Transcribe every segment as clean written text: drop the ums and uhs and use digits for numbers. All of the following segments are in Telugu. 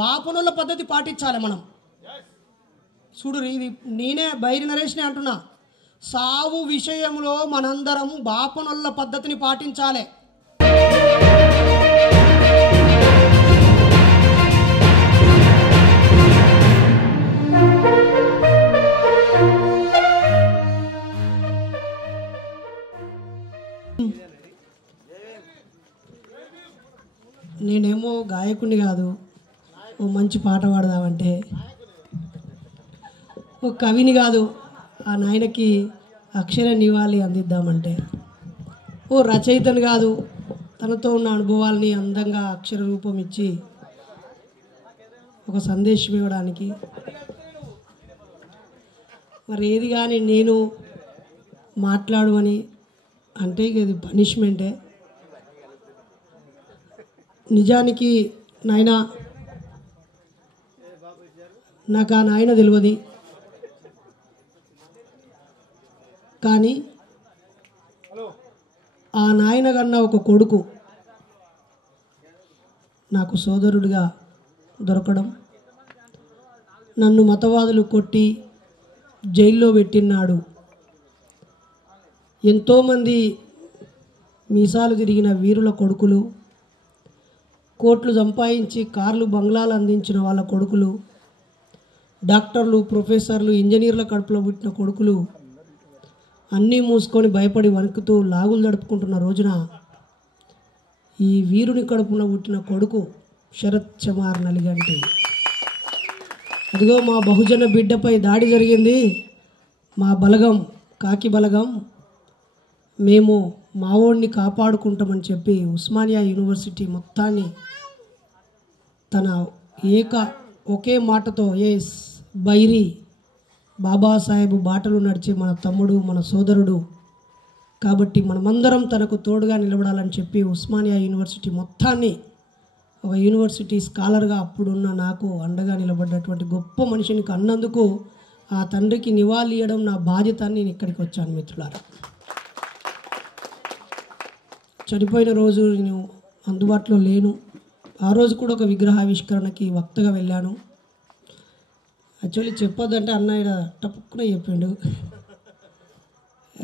బాపనుల పద్ధతి పాటించాలి మనం. చూడు, ఇది నేనే బైరి నరేష్ని అంటున్నా, సావు విషయంలో మనందరం బాపనుల పద్ధతిని పాటించాలి. నేనేమో గాయకుడిని కాదు, ఓ మంచి పాట పాడదామంటే, ఓ కవిని కాదు, ఆ నాయనకి అక్షర నివాళి అందిద్దామంటే, ఓ రచయితను కాదు, తనతో ఉన్న అనుభవాల్ని అందంగా అక్షర రూపం ఇచ్చి ఒక సందేశం ఇవ్వడానికి, మరి ఏది కానీ నేను మాట్లాడమని అంటే ఇది పనిష్మెంటే. నిజానికి నాయన నాకు ఆ నాయన తెలియదు, కానీ ఆ నాయన కన్నా ఒక కొడుకు నాకు సోదరుడిగా దొరకడం, నన్ను మతవాదులు కొట్టి జైల్లో పెట్టినాడు. ఎంతోమంది మీసాలు తిరిగిన వీరుల కొడుకులు, కోట్లు సంపాదించి కార్లు బంగ్లాలు అందించిన వాళ్ళ కొడుకులు, డాక్టర్లు, ప్రొఫెసర్లు, ఇంజనీర్ల కడుపులో పుట్టిన కొడుకులు అన్నీ మూసుకొని భయపడి వణుకుతూ లాగులు జడుపుకుంటున్న రోజున ఈ వీరుని కడుపున పుట్టిన కొడుకు శరత్ చమార్ నలిగంటి, అదిగో మా బహుజన బిడ్డపై దాడి జరిగింది, మా బలగం కాకి బలగం, మేము మావోడిని కాపాడుకుంటామని చెప్పి ఉస్మానియా యూనివర్సిటీ మొత్తాన్ని తన ఒకే మాటతో ఎస్ బైరి బాబాసాహెబ్ బాటలు నడిచే మన తమ్ముడు, మన సోదరుడు కాబట్టి మనమందరం తనకు తోడుగా నిలబడాలని చెప్పి ఉస్మానియా యూనివర్సిటీ మొత్తాన్ని ఒక యూనివర్సిటీ స్కాలర్గా అప్పుడున్న నాకు అండగా నిలబడ్డటువంటి గొప్ప మనిషిని కన్నందుకు ఆ తండ్రికి నివాళి ఇవ్వడం నా బాధ్యత అని నేను ఇక్కడికి వచ్చాను మిత్రులారా. చనిపోయిన రోజు నేను అందుబాటులో లేను. ఆ రోజు కూడా ఒక విగ్రహావిష్కరణకి వక్తగా వెళ్ళాను. యాక్చువల్లీ చెప్పొద్దంటే అన్నయ్య టప్పుక్కునే చెప్పిండు,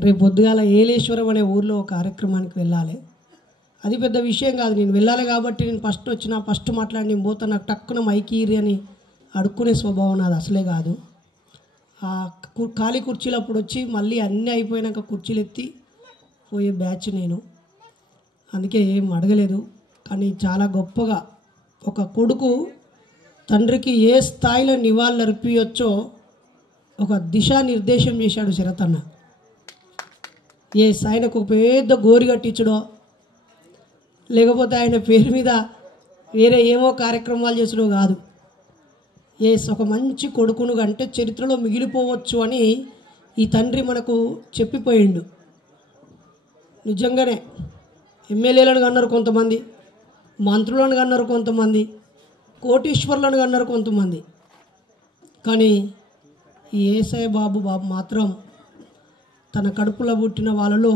రేపు పొద్దుగాల ఏలేశ్వరం అనే ఊర్లో ఒక కార్యక్రమానికి వెళ్ళాలి. అది పెద్ద విషయం కాదు, నేను వెళ్ళాలి కాబట్టి నేను ఫస్ట్ మాట్లాడి నేను పోతా, నాకు టక్కున మైకీరి అని అడుక్కునే స్వభావం నాది అసలే కాదు. ఆ ఖాళీ కుర్చీలు అప్పుడు వచ్చి మళ్ళీ అన్నీ అయిపోయినాక కుర్చీలు ఎత్తి పోయే బ్యాచ్ నేను, అందుకే ఏం అడగలేదు. కానీ చాలా గొప్పగా ఒక కొడుకు తండ్రికి ఏ స్థాయిలో నివాళులు అర్పించవచ్చో ఒక దిశానిర్దేశం చేశాడు శరత్ అన్న. ఆయనకు ఒక పెద్ద గోరి కట్టించడో లేకపోతే ఆయన పేరు మీద వేరే ఏమో కార్యక్రమాలు చేసుడో కాదు, ఒక మంచి కొడుకును అంటే చరిత్రలో మిగిలిపోవచ్చు అని ఈ తండ్రి మనకు చెప్పిపోయిండు. నిజంగానే ఎమ్మెల్యేలను కన్నారు కొంతమంది, మంత్రులను కన్నారు కొంతమంది, కోటీశ్వర్లను కన్నారు కొంతమంది, కానీ ఈ ఏసయ్య బాబు మాత్రం తన కడుపులో పుట్టిన వాళ్ళలో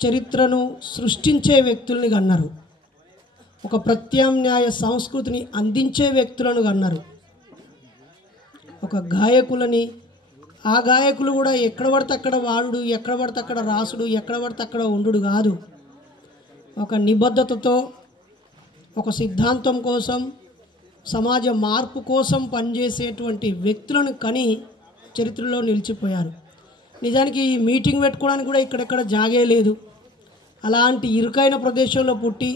చరిత్రను సృష్టించే వ్యక్తుల్ని కన్నారు, ఒక ప్రత్యామ్నాయ సంస్కృతిని అందించే వ్యక్తులను కన్నారు, ఒక గాయకులని. ఆ గాయకులు కూడా ఎక్కడ పడితే అక్కడ వాడుడు, ఎక్కడ పడితే అక్కడ రాసుడు, ఎక్కడ పడితే అక్కడ ఉండు కాదు, ఒక నిబద్ధతతో ఒక సిద్ధాంతం కోసం సమాజ మార్పు కోసం పనిచేసేటువంటి వ్యక్తులను కని చరిత్రలో నిలిచిపోయారు. నిజానికి ఈ మీటింగ్ పెట్టుకోవడానికి కూడా ఇక్కడెక్కడ జాగే లేదు. అలాంటి ఇరుకైన ప్రదేశంలో పుట్టి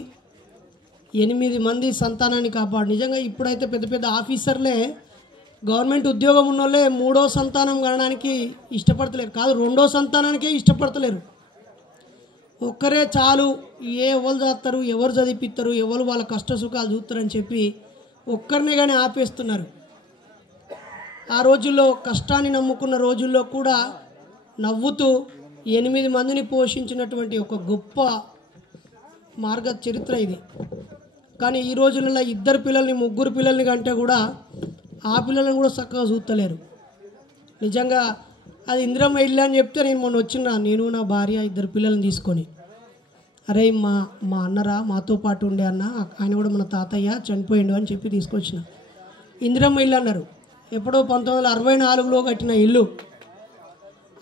8 మంది సంతానాన్ని కాపాడు. నిజంగా ఇప్పుడైతే పెద్ద పెద్ద ఆఫీసర్లే గవర్నమెంట్ ఉద్యోగం ఉన్నోళ్ళే 3వ సంతానం కనడానికి ఇష్టపడతలేరు, కాదు 2వ సంతానానికే ఇష్టపడతలేరు. ఒక్కరే చాలు, ఎవరు చేస్తారు, ఎవరు చదివిస్తారు, ఎవరు వాళ్ళ కష్ట సుఖాలు చూస్తారని చెప్పి ఒక్కరినే కానీ ఆపేస్తున్నారు. ఆ రోజుల్లో కష్టాన్ని నమ్ముకున్న రోజుల్లో కూడా నవ్వుతూ 8 మందిని పోషించినటువంటి ఒక గొప్ప మార్గ చరిత్ర ఇది. కానీ ఈ రోజులలో 2 పిల్లల్ని 3 పిల్లల్ని కంటే కూడా ఆ పిల్లలను కూడా చక్కగా చూస్తలేరు. నిజంగా అది ఇందిరమ్మ ఇల్లు అని చెప్తే నేను మొన్న వచ్చిన, నేను నా భార్య 2 పిల్లల్ని తీసుకొని, అరే మా మా అన్నరా మాతో పాటు ఉండే అన్న, ఆయన కూడా మన తాతయ్య చనిపోయిండు అని చెప్పి తీసుకొచ్చిన. ఇందిరమ్మ ఇల్లు అన్నారు, ఎప్పుడో 1964లో కట్టిన ఇల్లు,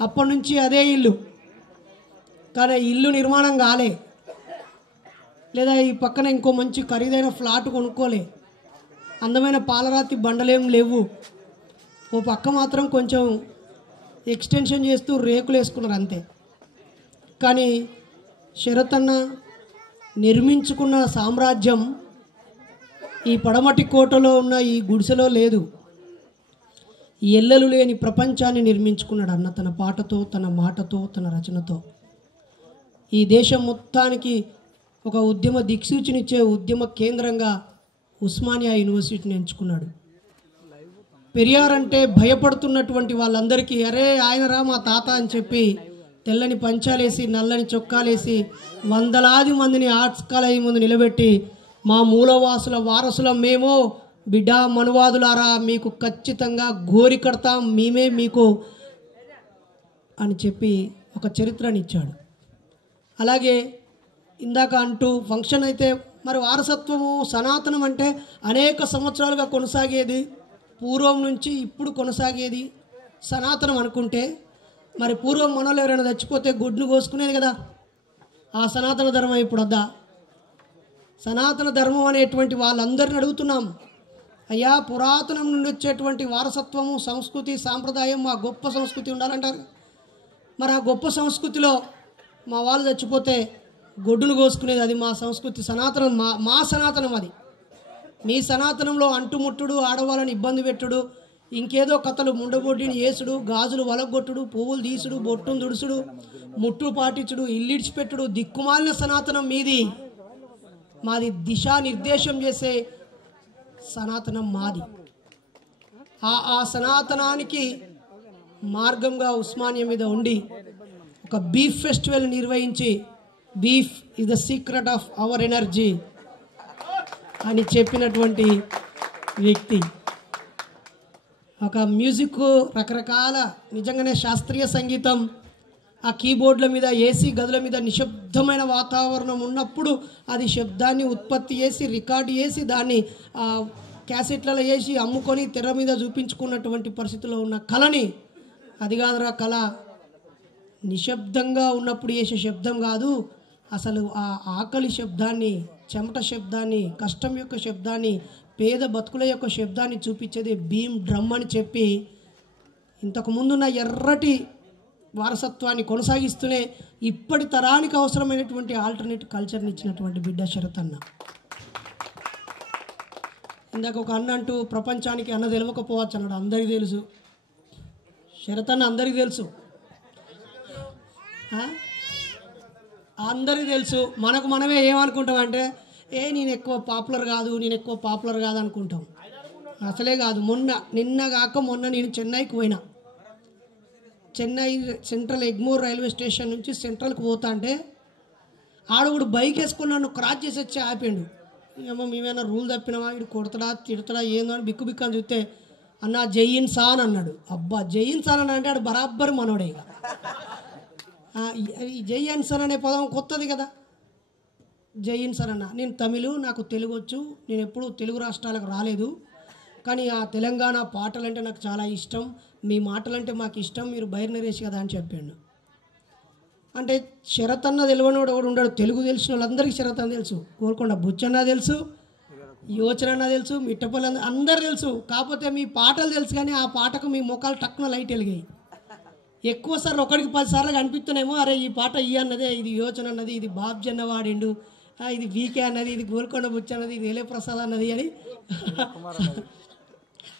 అప్పటి నుంచి అదే ఇల్లు. కానీ ఇల్లు నిర్మాణం కాలే, లేదా ఈ పక్కన ఇంకో మంచి ఖరీదైన ఫ్లాట్ కొనుక్కోలే, అందమైన పాలరాతి బండలేం లేవు. ఓ పక్క మాత్రం కొంచెం ఎక్స్టెన్షన్ చేస్తూ రేకులు వేసుకున్నారు అంతే. కానీ శరత్ అన్న నిర్మించుకున్న సామ్రాజ్యం ఈ పడమటి కోటలో ఉన్న ఈ గుడిసెలో లేదు. ఎల్లలు లేని ప్రపంచాన్ని నిర్మించుకున్నాడు అన్న, తన పాటతో, తన మాటతో, తన రచనతో. ఈ దేశం మొత్తానికి ఒక ఉద్యమ దిక్సూచినిచ్చే ఉద్యమ కేంద్రంగా ఉస్మానియా యూనివర్సిటీని ఎంచుకున్నాడు. పెరియార్ అంటే భయపడుతున్నటువంటి వాళ్ళందరికీ అరే ఆయనరా మా తాత అని చెప్పి తెల్లని పంచాలేసి నల్లని చొక్కాలేసి వందలాది మందిని ఆర్ట్స్ కాలేజీ ముందు నిలబెట్టి మా మూలవాసుల వారసులం మేము, బిడ్డ మనువాదులారా మీకు ఖచ్చితంగా గోరి కడతాం మేమే మీకు అని చెప్పి ఒక చరిత్రని ఇచ్చాడు. అలాగే ఇందాక అంటూ ఫంక్షన్ అయితే మరి వారసత్వము సనాతనం అంటే అనేక సంవత్సరాలుగా కొనసాగేది, పూర్వం నుంచి ఇప్పుడు కొనసాగేది సనాతనం అనుకుంటే, మరి పూర్వం మనలో ఎవరైనా చచ్చిపోతే గుడ్డును కోసుకునేది కదా, ఆ సనాతన ధర్మం ఇప్పుడు వద్దా? సనాతన ధర్మం అనేటువంటి వాళ్ళందరిని అడుగుతున్నాం, అయ్యా పురాతనం నుండి వచ్చేటువంటి వారసత్వము సంస్కృతి సాంప్రదాయం మా గొప్ప సంస్కృతి ఉండాలంటారు. మరి ఆ గొప్ప సంస్కృతిలో మా వాళ్ళు చచ్చిపోతే గొడ్డును కోసుకునేది అది మా సంస్కృతి సనాతనం, మా సనాతనం అది. మీ సనాతనంలో అంటుముట్టుడు, ఆడవాళ్ళని ఇబ్బంది పెట్టుడు, ఇంకేదో కథలు ముండబొడ్డిని వేసుడు, గాజులు వలగొట్టుడు, పువ్వులు తీసుడు, బొట్టును దుడుసుడు, ముట్టు పాటించుడు, ఇల్లిడిచిపెట్టుడు, దిక్కుమాలిన సనాతనం మీది. మాది దిశానిర్దేశం చేసే సనాతనం మాది. ఆ సనాతనానికి మార్గంగా ఉస్మానియా మీద ఉండి ఒక బీఫ్ ఫెస్టివల్ నిర్వహించి beef is the secret of our energy అని చెప్పినటువంటి వ్యక్తి. ఒక మ్యూజిక్, రకరకాల నిజంగానే శాస్త్రీయ సంగీతం, ఆ కీబోర్డుల మీద, ఏసీ గదుల మీద నిశ్శబ్దమైన వాతావరణం ఉన్నప్పుడు అది శబ్దాన్ని ఉత్పత్తి చేసి రికార్డు చేసి దాన్ని క్యాసెట్లలో వేసి అమ్ముకొని తెర మీద చూపించుకున్నటువంటి పరిస్థితిలో ఉన్న కళని, అది కాదురా కళ, నిశ్శబ్దంగా ఉన్నప్పుడు చేసే శబ్దం కాదు, అసలు ఆ ఆకలి శబ్దాన్ని, చెమట శబ్దాన్ని, కష్టం యొక్క శబ్దాన్ని, పేద బతుకుల యొక్క శబ్దాన్ని చూపించేది బీమ్ డ్రమ్ అని చెప్పి ఇంతకుముందున్న ఎర్రటి వారసత్వాన్ని కొనసాగిస్తూనే ఇప్పటి తరానికి అవసరమైనటువంటి ఆల్టర్నేట్ కల్చర్ని ఇచ్చినటువంటి బిడ్డ శరత్ అన్న. ఇందాక ఒక అన్న అంటూ ప్రపంచానికి అన్న తెలియకపోవచ్చు అన్నాడు. అందరికీ తెలుసు, శరత్ అన్న అందరికీ తెలుసు, అందరికీ తెలుసు. మనకు మనమే ఏమనుకుంటాం అంటే నేను ఎక్కువ పాపులర్ కాదు అనుకుంటాం. అసలే కాదు. నిన్న కాక మొన్న నేను చెన్నైకి పోయినా. Chennai central Egmore railway station నుంచి సెంట్రల్కి పోతా అంటే ఆడవుడు బైక్ వేసుకొని నన్ను క్రాస్ చేసి వచ్చి ఆపిండు. ఏమో మేమైనా రూల్ తప్పినామా, ఇటు కొడతాడా తిడతాడా ఏందో అని బిక్కు బిక్కు అని చూస్తే అన్న జై ఇన్సాన్ అన్నాడు. అబ్బా జై ఇన్సాన్ అని అంటే ఆడు బరాబర్ మనోడే. ఇక ఈ జై ఇన్సాన్ అనే పదం కొత్తది కదా. జై ఇన్సాన్ అన్న, నేను తమిళ్, నాకు తెలుగు వచ్చు, నేను ఎప్పుడూ తెలుగు రాష్ట్రాలకు రాలేదు, కానీ ఆ తెలంగాణ పాటలంటే నాకు చాలా ఇష్టం, మీ మాటలంటే మాకు ఇష్టం, మీరు బైర్నరేసి కదా అని చెప్పాడు. అంటే శరత్ అన్న తెలియనివాడు ఒకడు ఉండడు. తెలుగు తెలిసిన వాళ్ళందరికీ శరత్ అన్న తెలుసు, కోల్కొండ బుచ్చన్న తెలుసు, యోచన అన్న తెలుసు, మిట్టపల్లి అందరు తెలుసు. కాకపోతే మీ పాటలు తెలుసు, కానీ ఆ పాటకు మీ ముఖాలు టక్కున లైట్ వెలిగాయి. ఎక్కువ సార్లు ఒకడికి 10 సార్లు కనిపిస్తున్నామో, అరే ఈ పాట ఈ అన్నదే, ఇది యోచన అన్నది, ఇది బాబ్జన్న వాడిండు, ఇది వీకే అన్నది, ఇది గోల్కొండ బుచ్చ అన్నది, ఇది ఏలే ప్రసాద్ అన్నది అని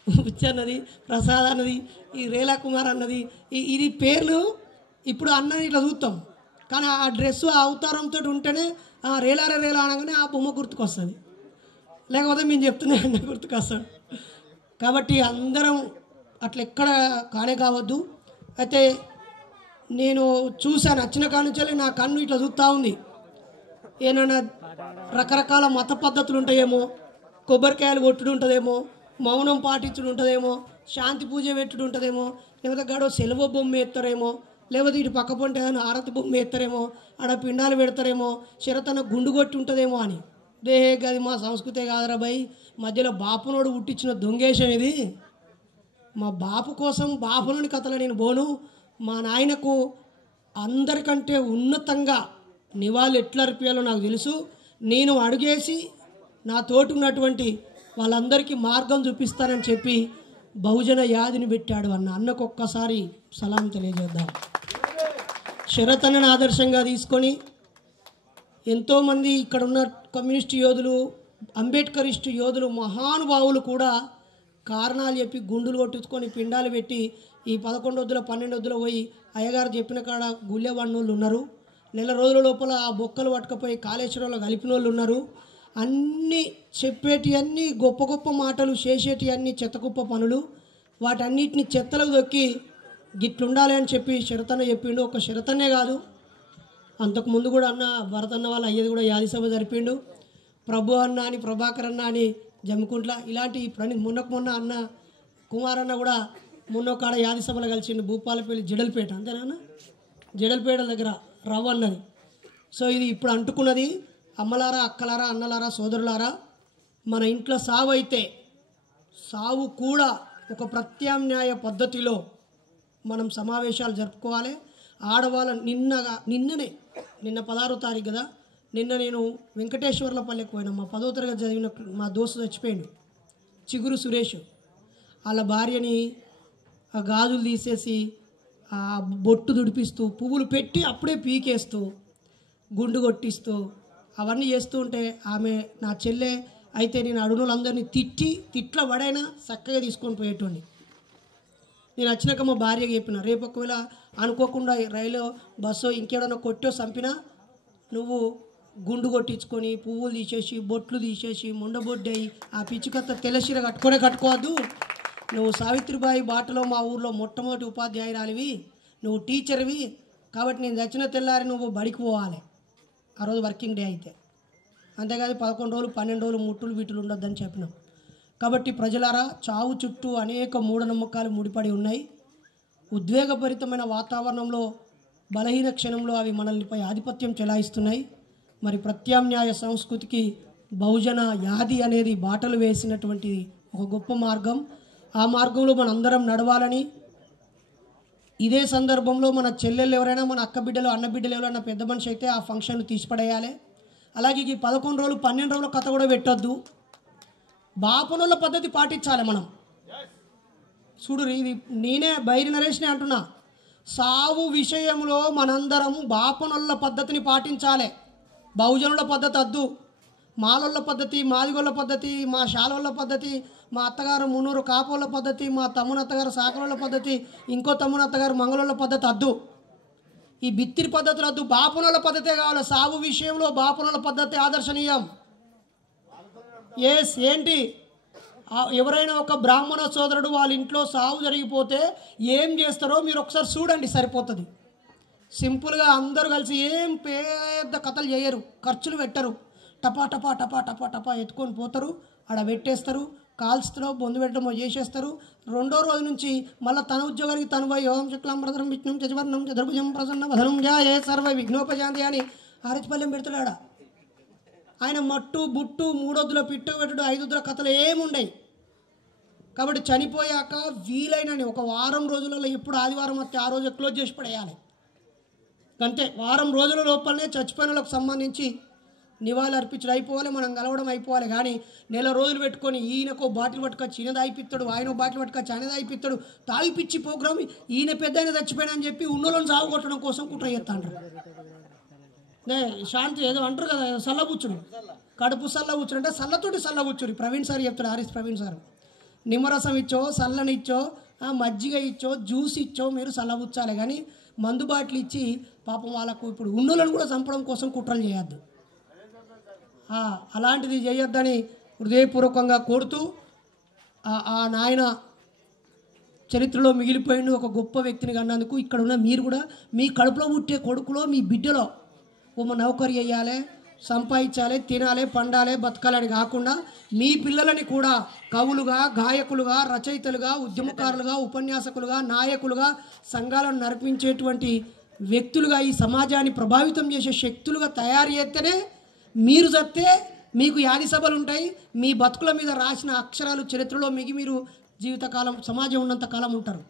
బుచ్చ అన్నది, ప్రసాద్ అన్నది, ఈ రేలా కుమార్ అన్నది, ఇది పేర్లు ఇప్పుడు అన్నది ఇట్లా చూస్తాం. కానీ ఆ డ్రెస్సు ఆ అవతారంతో ఉంటేనే రేలారే రేలా అనగానే ఆ బొమ్మ గుర్తుకొస్తుంది, లేకపోతే మేము చెప్తున్నా అన్న గుర్తుకొస్తాడు. కాబట్టి అందరం అట్లా ఎక్కడ కానే కావద్దు. అయితే నేను చూశాను, వచ్చిన కాడి నుంచి నా కన్ను ఇట్లా చూస్తూ ఉంది. ఏమైనా రకరకాల మత పద్ధతులు ఉంటాయేమో, కొబ్బరికాయలు కొట్టుడు ఉంటుందేమో, మౌనం పాటించుడు ఉంటుందేమో, శాంతి పూజ పెట్టుడు ఉంటుందేమో, లేకపోతే గడో సెలవు బొమ్మ ఎత్తారేమో, లేకపోతే ఇటు పక్క పొంటే ఏదైనా ఆరతి బొమ్మ ఎత్తారేమో, ఆడ పిండాలు పెడతారేమో, శరతన్న గుండు కొట్టి ఉంటుందేమో అని. దేహే గది మా సంస్కృతే కాదురా భయ్, మధ్యలో బాపునోడు పుట్టించిన దొంగేశం ఇది. మా బాపు కోసం బాపులోని కథలు నేను పోను. మా నాయనకు అందరికంటే ఉన్నతంగా నివాళులు ఎట్లా అర్పియాలో నాకు తెలుసు. నేను అడుగేసి నా తోటి ఉన్నటువంటి వాళ్ళందరికీ మార్గం చూపిస్తానని చెప్పి బహుజన యాదిని పెట్టాడు అన్న. అన్నకు ఒక్కసారి సలాం తెలియజేద్దాం. శరతన్నను ఆదర్శంగా తీసుకొని ఎంతోమంది ఇక్కడ ఉన్న కమ్యూనిస్ట్ యోధులు, అంబేద్కరిస్టు యోధులు, మహానుభావులు కూడా కారణాలు చెప్పి గుండులు కొట్టుకొని పిండాలు పెట్టి ఈ 11 వద్దుల 12 వద్దుల పోయి అయ్యగారు చెప్పిన కాడ గుళ్ళె వన్నోళ్ళు ఉన్నారు. నెల రోజుల లోపల ఆ బొక్కలు పట్టుకపోయి కాళేశ్వరంలో కలిపిన వాళ్ళు ఉన్నారు. అన్నీ చెప్పేటి అన్నీ గొప్ప గొప్ప మాటలు, చేసేటి అన్నీ చెత్తకుప్ప పనులు. వాటన్నిటిని చెత్తలకు దొక్కి గిట్లుండాలి అని చెప్పి శరతన్న చెప్పిండు. ఒక శరతన్నే కాదు, అంతకుముందు కూడా అన్న భరతన్న వాళ్ళ అయ్యేది కూడా యాది సభ జరిపిండు. ప్రభు అన్న అని, ప్రభాకర్ అన్న అని జమ్ముకుంట్ల ఇలాంటి మొన్న అన్న కుమారన్న కూడా మొన్న కాడ యాది సభలో కలిసిండు. భూపాలపల్లి జడల్పేట, అంతేనా, జడల్పేట దగ్గర రవ్వ అన్నది. సో ఇది ఇప్పుడు అంటుకున్నది. అమ్మలారా, అక్కలారా, అన్నలారా, సోదరులారా, మన ఇంట్లో సావు అయితే సావు కూడా ఒక ప్రత్యామ్నాయ పద్ధతిలో మనం సమావేశాలు జరుపుకోవాలి. ఆడవాళ్ళ నిన్న 16వ తారీఖు కదా, నిన్న నేను వెంకటేశ్వర్లపల్లికి పోయినా. మా 10వ తరగతి చదివిన మా దోస్తు చచ్చిపోయాడు, చిగురు సురేష్. వాళ్ళ భార్యని ఆ గాజులు తీసేసి ఆ బొట్టు దుడిపిస్తూ పువ్వులు పెట్టి అప్పుడే పీకేస్తూ గుండు కొట్టిస్తూ అవన్నీ చేస్తూ ఉంటే ఆమె నా చెల్లె అయితే నేను అడుగులందరినీ తిట్ల పడైనా చక్కగా తీసుకొని పోయేటోని. నేను వచ్చినాక మా భార్యకి చెప్పిన, రేపు ఒకవేళ అనుకోకుండా రైలు బస్సు ఇంకేడన్నా కొట్టో చంపినా నువ్వు గుండు కొట్టించుకొని పువ్వులు తీసేసి బొట్లు తీసేసి ముండబొడ్డయి ఆ పిచ్చుకత్త తెల్లశీర కట్టుకోవద్దు. నువ్వు సావిత్రిబాయి బాటలో మా ఊర్లో మొట్టమొదటి ఉపాధ్యాయురాలివి, నువ్వు టీచర్వి, కాబట్టి నేను చచ్చిన తెల్లారి నువ్వు బడికి పోవాలి ఆ రోజు వర్కింగ్ డే అయితే. అంతేకాదు 11 రోజులు 12 రోజులు ముట్టులు వీటులు ఉండొద్దని చెప్పినాం. కాబట్టి ప్రజలారా, చావు చుట్టూ అనేక మూఢనమ్మకాలు ముడిపడి ఉన్నాయి. ఉద్వేగభరితమైన వాతావరణంలో బలహీన క్షణంలో అవి మనల్నిపై ఆధిపత్యం చెలాయిస్తున్నాయి. మరి ప్రత్యామ్నాయ సంస్కృతికి బహుజన యాది అనేది బాటలు వేసినటువంటి ఒక గొప్ప మార్గం. ఆ మార్గంలో మనందరం నడవాలని, ఇదే సందర్భంలో మన చెల్లెళ్ళు ఎవరైనా, మన అక్క బిడ్డలు, అన్న బిడ్డలు ఎవరైనా పెద్ద మనిషి అయితే ఆ ఫంక్షన్ తీసిపడేయాలి. అలాగే ఈ 11 రోజులు 12 రోజుల కథ కూడా పెట్టొద్దు. బాపనుల పద్ధతి పాటించాలి మనం. చూడు, ఇది నేనే బైరి నరేష్నే అంటున్నా, సావు విషయంలో మనందరం బాపనుల పద్ధతిని పాటించాలి. బహుజనుల పద్ధతి వద్దు. మాలోళ్ళ పద్ధతి, మాదిగోళ్ళ పద్ధతి, మా శాలోళ్ళ పద్ధతి, మా అత్తగారు మున్నూరు కాపోళ్ళ పద్ధతి, మా తమ్ముని అత్తగారు సాకరోళ్ళ పద్ధతి, ఇంకో తమ్ముని అత్తగారు మంగళోళ్ళ పద్ధతి వద్దు. ఈ బిత్తిరి పద్ధతులు వద్దు. బాపనుల పద్ధతే కావాలి. సావు విషయంలో బాపనుల పద్ధతి ఆదర్శనీయం. ఏంటి, ఎవరైనా ఒక బ్రాహ్మణ సోదరుడు వాళ్ళ ఇంట్లో సావు జరిగిపోతే ఏం చేస్తారో మీరు ఒకసారి చూడండి, సరిపోతుంది. సింపుల్గా అందరూ కలిసి ఏం పెద్ద కథలు చేయరు, ఖర్చులు పెట్టరు. టపా టపా టపా టపా టపా ఎత్తుకొని పోతారు, ఆడ పెట్టేస్తారు, కాల్స్తారో బొందు పెట్టడమో చేసేస్తారు. 2వ రోజు నుంచి మళ్ళీ తన ఉద్యోగానికి తను పోయి ఓం శుక్లాంబరధరం విష్ణుం చతుర్వర్ణం చతుర్భుజం ప్రసన్న వదనం జాయే సర్వ విఘ్నోపశాంతి అని ఆరిచిపల్లెం పెడతాడు. ఆయన మట్టు బుట్టు 3 వద్దుల పిట్టు పెట్టుడు 5 వద్దుల కథలు ఏముండయి. కాబట్టి చనిపోయాక వీలైనని ఒక వారం రోజులలో ఎప్పుడు ఆదివారం వస్తే ఆ రోజు క్లోజ్ చేసి పడేయాలి. అంతే, వారం రోజుల లోపలనే చచ్చిపోయిన వాళ్ళకి సంబంధించి నివాళులు అర్పించడం అయిపోవాలి, మనం కలవడం అయిపోవాలి. కానీ నెల రోజులు పెట్టుకొని ఈయనకో బాటిల్ పట్టుకొచ్చి ఈయన దాయిపిస్తాడు, ఆయన బాటిల్ పట్టుకొచ్చి ఆయన దాయిపిస్తాడు, తాగిపిచ్చి ప్రోగ్రామ్ ఈయన పెద్ద ఆయన చచ్చిపోయినా అని చెప్పి ఉన్నోళ్ళని సాగు కొట్టడం కోసం కుట్ర చేస్తాండ్రు. శాంతి ఏదో అంటారు కదా, సల్లబుచ్చుడు, కడుపు సల్లబుచ్చుడు అంటే సల్లతోటి సల్లబుచ్చుడు. ప్రవీణ్ సార్ చెప్తాడు, ఆర్ఎస్ ప్రవీణ్ సార్, నిమ్మరసం ఇచ్చో, సల్లనిచ్చో, మజ్జిగ ఇచ్చో, జ్యూస్ ఇచ్చో మీరు సల్లబుచ్చాలి. కానీ మందు బాటిల్ ఇచ్చి పాపం వాళ్ళకు ఇప్పుడు ఉన్నోళ్ళని కూడా చంపడం కోసం కుట్రలు చేయొద్దు. అలాంటిది చేయొద్దని హృదయపూర్వకంగా కోరుతూ, ఆ నాయన చరిత్రలో మిగిలిపోయిండు ఒక గొప్ప వ్యక్తిని కన్నందుకు. ఇక్కడ ఉన్న మీరు కూడా మీ కడుపులో పుట్టే కొడుకులో మీ బిడ్డలో ఓ నౌకరి వేయాలి, సంపాదించాలి, తినాలి, పండాలి, బతకాలని కాకుండా మీ పిల్లలని కూడా కవులుగా, గాయకులుగా, రచయితలుగా, ఉద్యమకారులుగా, ఉపన్యాసకులుగా, నాయకులుగా, సంఘాలను నడిపించేటువంటి వ్యక్తులుగా, ఈ సమాజాన్ని ప్రభావితం చేసే శక్తులుగా తయారు చేస్తేనే మీరు చస్తే మీకు యాది సభలు ఉంటాయి. మీ బతుకుల మీద రాసిన అక్షరాలు చరిత్రలో మీరు జీవితకాలం సమాజం ఉన్నంత కాలం ఉంటారు.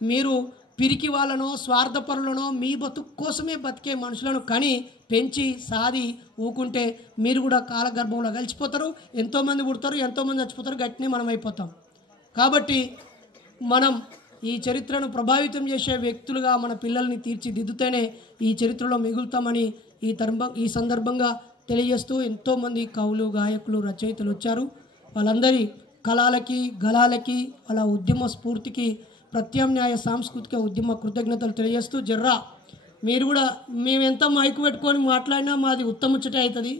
మీరు పిరికి వాళ్ళనో స్వార్థపరులనో మీ బతుకు కోసమే బతికే మనుషులను కని పెంచి సాది ఊకుంటే మీరు కూడా కాలగర్భంలో కలిసిపోతారు. ఎంతోమంది పుడతారు, ఎంతోమంది చచ్చిపోతారు. గట్టినే మనం అయిపోతాం. కాబట్టి మనం ఈ చరిత్రను ప్రభావితం చేసే వ్యక్తులుగా మన పిల్లల్ని తీర్చిదిద్దుతేనే ఈ చరిత్రలో మిగులుతామని ఈ సందర్భంగా తెలియజేస్తూ ఎంతోమంది కవులు, గాయకులు, రచయితలు వచ్చారు. వాళ్ళందరి కళలకి, గళాలకి, వాళ్ళ ఉద్యమ స్ఫూర్తికి ప్రత్యామ్నాయ సాంస్కృతిక ఉద్యమ కృతజ్ఞతలు తెలియజేస్తూ జర్రా మీరు కూడా మేము ఎంత మైకు పెట్టుకొని మాట్లాడినా మాది ఉత్తముచ్చటే అవుతుంది.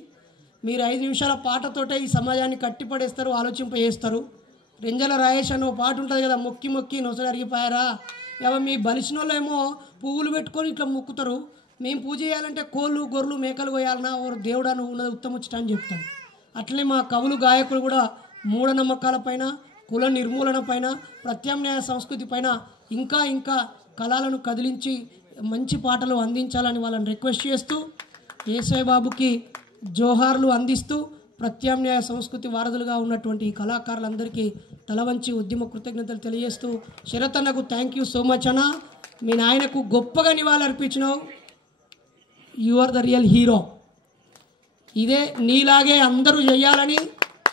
మీరు 5 నిమిషాల పాటతోటే ఈ సమాజాన్ని కట్టిపడేస్తారు, ఆలోచింపజేస్తారు. రెంజల రాయేష్ అని ఒక పాట ఉంటుంది కదా, మొక్కి మొక్కి నొసలు అరిగిపోయారా. మీ బలిసిన వాళ్ళేమో పువ్వులు పెట్టుకొని ఇట్లా మొక్కుతారు. మేము పూజ చేయాలంటే కోళ్ళు, గొర్రెలు, మేకలు కోయాలన్నా ఓ దేవుడా నువ్వు ఉన్నది ఉత్తముచ్చట అని చెప్తాం. అట్లనే మా కవులు, గాయకులు కూడా మూఢనమ్మకాలపైన, కుల నిర్మూలన పైన, ప్రత్యామ్నాయ సంస్కృతి పైన ఇంకా ఇంకా కళలను కదిలించి మంచి పాటలు అందించాలని వాళ్ళని రిక్వెస్ట్ చేస్తూ ఏసయ్య బాబుకి జోహార్లు అందిస్తూ ప్రత్యామ్నాయ సంస్కృతి వారధులుగా ఉన్నటువంటి ఈ కళాకారులందరికీ తలవంచి ఉద్యమ కృతజ్ఞతలు తెలియజేస్తూ శరత్ అన్నకు థ్యాంక్ యూ సో మచ్ అన్న. మీ నాయనకు గొప్పగా నివాళులు అర్పించినావు. You are the real hero. ఇదే నీలాగే అందరూ చేయాలని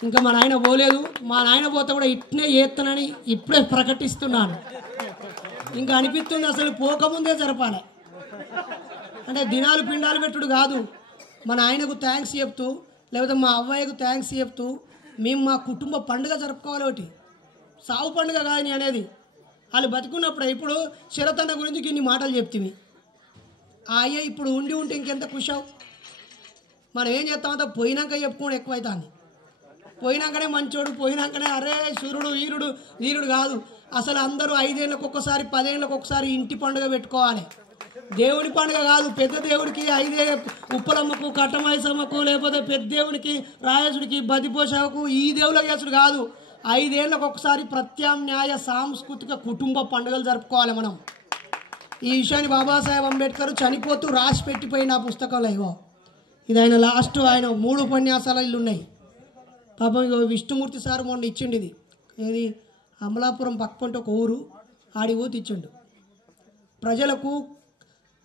ఇంకా మా నాయన పోలేదు. మా నాయన పోతే కూడా ఇట్నే చేస్తానని ఇప్పుడే ప్రకటిస్తున్నాను. ఇంకా అనిపిస్తుంది అసలు పోకముందే జరపాలి. అంటే దినాలు పిండాలు పెట్టుడు కాదు. మా నాయనకు థ్యాంక్స్ చెప్తూ, లేకపోతే మా అవ్వయ్యకు థ్యాంక్స్ చెప్తూ మేము మా కుటుంబ పండుగ జరుపుకోవాలి. ఒకటి సావు పండుగ కాదు నీ అనేది. వాళ్ళు బతుకున్నప్పుడు ఇప్పుడు శరత్ అన్న గురించి ఇన్ని మాటలు చెప్తివి. అయ్యే ఇప్పుడు ఉండి ఉంటే ఇంకెంత ఖుషావు. మనం ఏం చేస్తామంటే పోయినాక చెప్పుకోవడం ఎక్కువైతుంది. పోయినాకనే మంచోడు, పోయినాకనే అరే సూర్యుడు, వీరుడు, వీరుడు కాదు. అసలు అందరూ 5 ఏళ్ళకు ఒక్కసారి, 10 ఏళ్ళకు ఒకసారి ఇంటి పండుగ పెట్టుకోవాలి. దేవుడి పండుగ కాదు. పెద్ద దేవుడికి 5 ఉప్పలమ్మకు, కట్టమైసమ్మకు, లేకపోతే పెద్ద దేవుడికి, రాయసుడికి, బదిపోషకు, ఈ దేవుళ్ళ చేసుడు కాదు. 5 ఏళ్ళకు ఒకసారి ప్రత్యామ్నాయ సాంస్కృతిక కుటుంబ పండుగలు జరుపుకోవాలి మనం. ఈ విషయాన్ని బాబాసాహెబ్ అంబేద్కర్ చనిపోతూ రాసి పెట్టిపోయిన ఆ పుస్తకంలో ఇవో ఇది ఆయన లాస్ట్ ఆయన 3 ఉపన్యాసాలు ఇల్లు ఉన్నాయి. పాపం విష్ణుమూర్తి సార్ మొన్న ఇచ్చిండు. ఇది ఏది అమలాపురం పక్కపంట ఒక ఊరు, ఆడి ఊతి ఇచ్చిండు. ప్రజలకు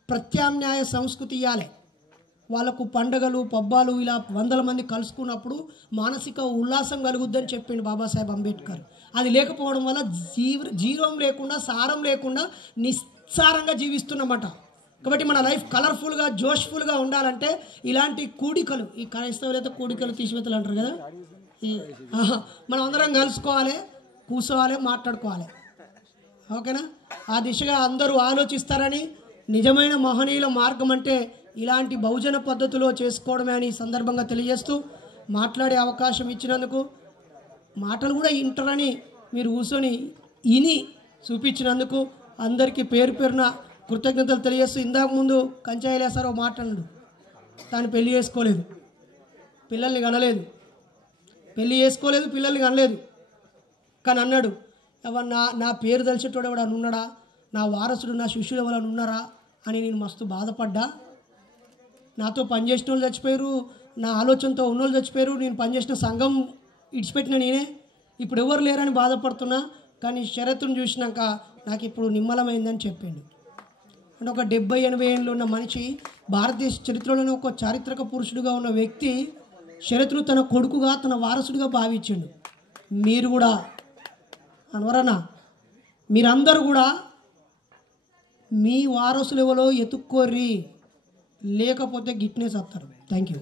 ప్రత్యామ్నాయ సంస్కృతి ఇవ్వాలి. వాళ్ళకు పండుగలు, పబ్బాలు ఇలా 100 మంది కలుసుకున్నప్పుడు మానసిక ఉల్లాసం కలుగుద్దని చెప్పిండు బాబాసాహెబ్ అంబేద్కర్. అది లేకపోవడం వల్ల జీవం లేకుండా, సారం లేకుండా నిస్సారంగా జీవిస్తున్నమాట. కాబట్టి మన లైఫ్ కలర్ఫుల్గా, జోష్ఫుల్గా ఉండాలంటే ఇలాంటి కూడికలు, ఈ క్రైస్తవులైతే కూడికలు, తీసివేతలు అంటారు కదా, మనం అందరం కలుసుకోవాలి, కూర్చోవాలి, మాట్లాడుకోవాలి. ఓకేనా? ఆ దిశగా అందరూ ఆలోచిస్తారని, నిజమైన మహనీయుల మార్గం అంటే ఇలాంటి బహుజన పద్ధతిలో చేసుకోవడమే అని సందర్భంగా తెలియజేస్తూ మాట్లాడే అవకాశం ఇచ్చినందుకు, మాటలు కూడా వింటారని మీరు కూర్చొని ఇని చూపించినందుకు అందరికీ పేరు పేరున కృతజ్ఞతలు తెలియజేస్తూ, ఇందాక ముందు కంచాయిలేసారో మాట్లాడు. తాను పెళ్లి చేసుకోలేదు, పిల్లల్ని కనలేదు, పెళ్లి చేసుకోలేదు, పిల్లల్ని కనలేదు. కానీ అన్నాడు, నా పేరు తెలిసేటోడు ఎవడని ఉన్నాడా, నా వారసుడు, నా శిష్యుడు ఎవరైనా ఉన్నారా అని నేను మస్తు బాధపడ్డా. నాతో పనిచేసిన వాళ్ళు చచ్చిపోయారు, నా ఆలోచనతో ఉన్నోళ్ళు చచ్చిపోయారు, నేను పనిచేసిన సంఘం ఇడిచిపెట్టిన నేనే, ఇప్పుడు ఎవరు లేరని బాధపడుతున్నా. కానీ షరతును చూసినాక నాకు ఇప్పుడు నిమ్మలమైందని చెప్పిండు. అంటే ఒక 70-80 ఏళ్ళు ఉన్న మనిషి, భారతదేశ చరిత్రలోనే ఒక చారిత్రక పురుషుడిగా ఉన్న వ్యక్తి షరతును తన కొడుకుగా, తన వారసుడిగా భావించిండు. మీరు కూడా అనవరనా, మీరందరూ కూడా మీ వారసులు ఎవరో ఎత్తుక్కోర్రి, లేకపోతే గిట్నే సత్తారు. Thank you.